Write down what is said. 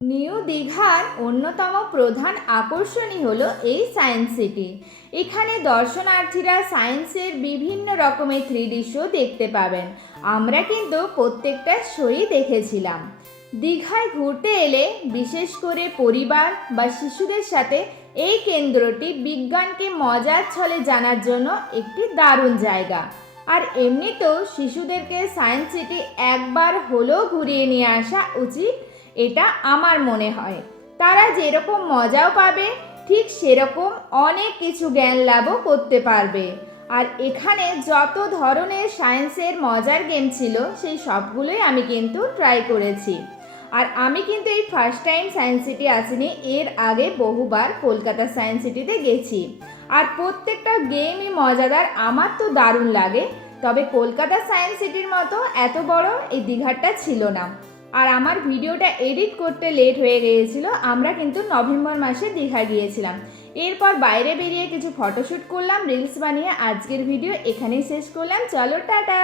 New দীঘার অন্যতম প্রধান আকর্ষণই হলো এই সায়েন্স সিটি। এখানে দর্শনার্থীরা সায়েন্সের বিভিন্ন রকমের 3D শো দেখতে পাবেন। আমরা কিন্তু প্রত্যেকটা শোই দেখেছিলাম। দীঘায় ঘুরতে এলে বিশেষ করে পরিবার বা শিশুদের সাথে এই কেন্দ্রটি বিজ্ঞানকে মজার ছলে জানার জন্য একটি দারুণ জায়গা। আর এমনিতেও শিশুদেরকে সায়েন্স সিটি একবার হলেও ঘুরিয়ে নিয়ে আসা উচিত, এটা আমার মনে হয়। তারা যেরকম মজাও পাবে, ঠিক সেরকম অনেক কিছু জ্ঞান লাভও করতে পারবে। আর এখানে যত ধরনের সায়েন্সের মজার গেম ছিল সেই সবগুলোই আমি কিন্তু ট্রাই করেছি। আর আমি কিন্তু এই ফার্স্ট টাইম সায়েন্স সিটি আসিনি, এর আগে বহুবার কলকাতা সায়েন্স সিটিতে গেছি। আর প্রত্যেকটা গেমই মজাদার, আমার তো দারুণ লাগে। তবে কলকাতা সায়েন্স সিটির মতো এত বড় এই দীঘাটা ছিল না। আর আমার ভিডিওটা এডিট করতে লেট হয়ে গিয়েছিল। আমরা কিন্তু নভেম্বর মাসে দীঘা গিয়েছিলাম। এরপর বাইরে বেরিয়ে কিছু ফটোশ্যুট করলাম, রিলস বানিয়ে আজকের ভিডিও এখানেই শেষ করলাম। চলো টাটা।